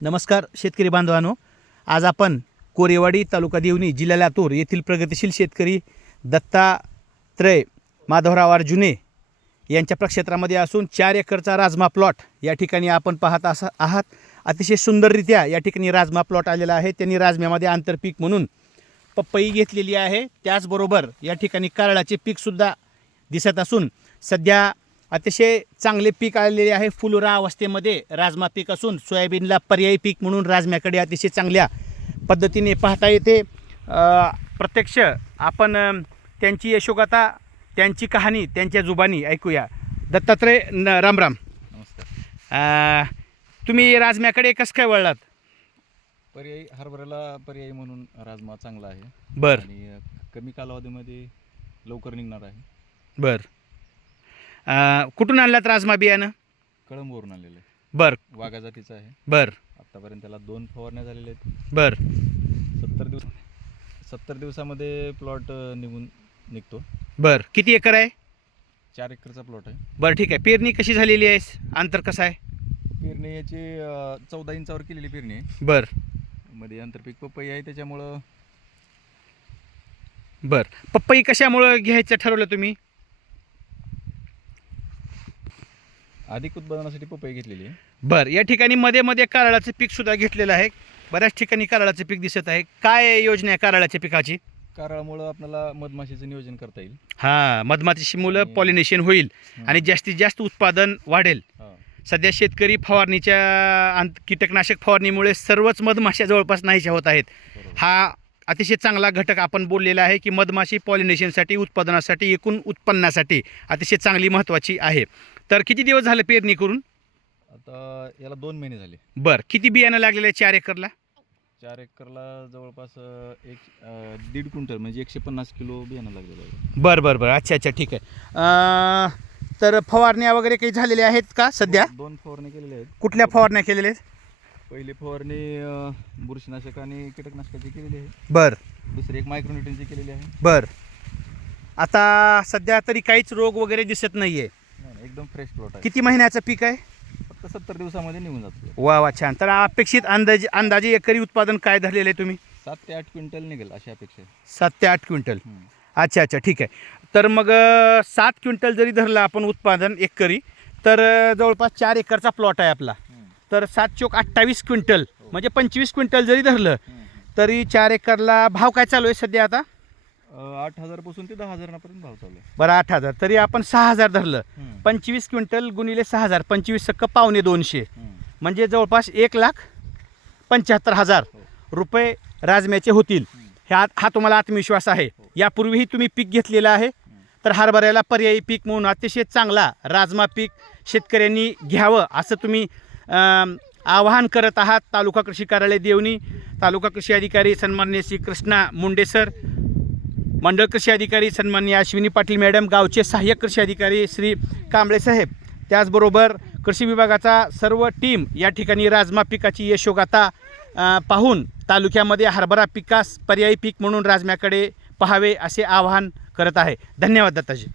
नमस्कार शेतकरी बांधवांनो, आज आपण कोरेवाडी तालुका देवणी जिल्हा लातूर येथील प्रगतिशील शेतकरी दत्तात्रय माधवराव अर्जुने यांच्या प्रक्षेत्रामध्ये असून 4 एकरचा राजमा प्लॉट या ठिकाणी आपण पाहत आहात. अतिशय सुंदररित्या या ठिकाणी राजमा प्लॉट आलेला आहे. त्यांनी राजम्यामध्ये आंतरपीक म्हणून पपई घेतलेली आहे. त्याचबरोबर या ठिकाणी कारळाचे पीकसुद्धा दिसत असून सध्या अतिशय चांगले पीक आलेले आहे. फुलोरा अवस्थेमध्ये राजमा पीक असून सोयाबीनला पर्यायी पीक म्हणून राजम्याकडे अतिशय चांगल्या पद्धतीने पाहता येते. प्रत्यक्ष आपण त्यांची यशोगाथा, त्यांची कहाणी त्यांच्या जुबानी ऐकूया. दत्तात्रय रामराम. नमस्कार. तुम्ही राजम्याकडे कसं काय वळलात? पर्यायी हरभऱ्याला पर्यायी म्हणून राजमा चांगला आहे. बर आणि कमी कालावधीमध्ये लवकर निघणार आहे. बर कुठून आणलात राजमा बियाणं? कळंबवरून आलेलं आहे. बर वाघा जातीचं आहे. बर आत्तापर्यंत त्याला 2 फवारण्या झालेल्या आहेत. बर 70 दिवसामध्ये प्लॉट निघतो. बर किती एकर आहे? 4 एकरचा प्लॉट आहे. बरं ठीक आहे. पेरणी कशी झालेली आहे? अंतर कसं आहे? पेरणी याची 14 इंचावर केलेली पेरणी आहे. बर मध्ये आंतरपीक पपई आहे त्याच्यामुळं. बर पपई कशामुळं घ्यायचं ठरवलं तुम्ही? अधिक उत्पादनासाठी पपई घेतलेली आहे. बरं, या ठिकाणी मध्ये मध्ये कारळाचं पीक सुद्धा घेतलेलं आहे. बऱ्याच ठिकाणी कारळाचं पीक दिसत आहे. काय योजना आहे कारळाच्या पिकाची? कारळामुळं आपल्याला मधमाशीचं नियोजन करता येईल. हां, मधमाशीची मुलं पॉलिनेशन होईल आणि जास्तीत जास्त उत्पादन वाढेल. सध्या शेतकरी फवारणीच्या कीटकनाशक फवारणीमुळे सर्वच मधमाशा जवळपास नाहीशा होत आहेत. हा अतिशय चांगला घटक आपण बोललेला आहे की मधमाशी पॉलिनेशनसाठी, उत्पादनासाठी, एकूण उत्पन्नासाठी अतिशय चांगली महत्त्वाची आहे. तर किती दिवस झाले पेरणी करून? आता याला 2 महिने झाले. बरं, किती बियाणं लागलेलं आहे 4 एकरला? 4 एकरला जवळपास 1.5 क्विंटल म्हणजे 150 किलो बियाणं लागलेलं आहे. बरं बरं बरं, अच्छा अच्छा, ठीक आहे. तर फवारण्या वगैरे काही झालेल्या आहेत का सध्या? 2 फवारणी केलेल्या आहेत. कुठल्या फवारण्या केलेल्या आहेत? पहिली फवारणी बुरशीनाशक आणि कीटकनाशकाची केलेली आहे. बरं. दुसरी एक मायक्रोन्यूट्रनची केलेली आहे. बरं, आता सध्या तरी काहीच रोग वगैरे दिसत नाही आहे. नाही, एकदम फ्रेश प्लॉट आहे. किती महिन्याचं पीक आहे? फक्त 70 दिवसामध्ये निघून जातो. वा वा, छान. तर अपेक्षित अंदाजे एकरी उत्पादन काय धरलेलं आहे तुम्ही? 7 ते 8 क्विंटल निघेल अशी अपेक्षा आहे. 7 ते 8 क्विंटल. अच्छा अच्छा, ठीक आहे. तर मग 7 क्विंटल जरी धरलं आपण उत्पादन एकरी, तर जवळपास 4 एकरचा प्लॉट आहे आपला. तर 7 चोक 28 क्विंटल म्हणजे 25 क्विंटल जरी धरलं तरी 4 एकरला भाव काय चालू आहे सध्या आता? 8,000 पासून ते 10,000 भाव चालू आहे. बरं, 8,000 तरी आपण 6,000 धरलं. 25 क्विंटल गुणिले 6,000, 25 सक्क 250 म्हणजे जवळपास 1,75,000 रुपये राजम्याचे होतील. हा तुम्हाला आत्मविश्वास आहे? यापूर्वीही तुम्ही पीक घेतलेलं आहे. तर हरभऱ्याला पर्यायी पीक म्हणून अतिशय चांगला राजमा पीक शेतकऱ्यांनी घ्यावं असं तुम्ही आवाहन करत आहात. तालुका कृषी कार्यालय देवणी, तालुका कृषी अधिकारी सन्माननीय श्री कृष्णा मुंडे सर, मंडळ कृषी अधिकारी सन्माननीय अश्विनी पाटील मॅडम, गावचे सहाय्यक कृषी अधिकारी श्री कांबळे साहेब, त्याचबरोबर कृषी विभागाचा सर्व टीम या ठिकाणी राजमा पिकाची यशोगाथा पाहून तालुक्यामध्ये हरभरा पिकास पर्यायी पीक म्हणून राजम्याकडे पाहावे असे आवाहन करत आहे. धन्यवाद दत्ताजी.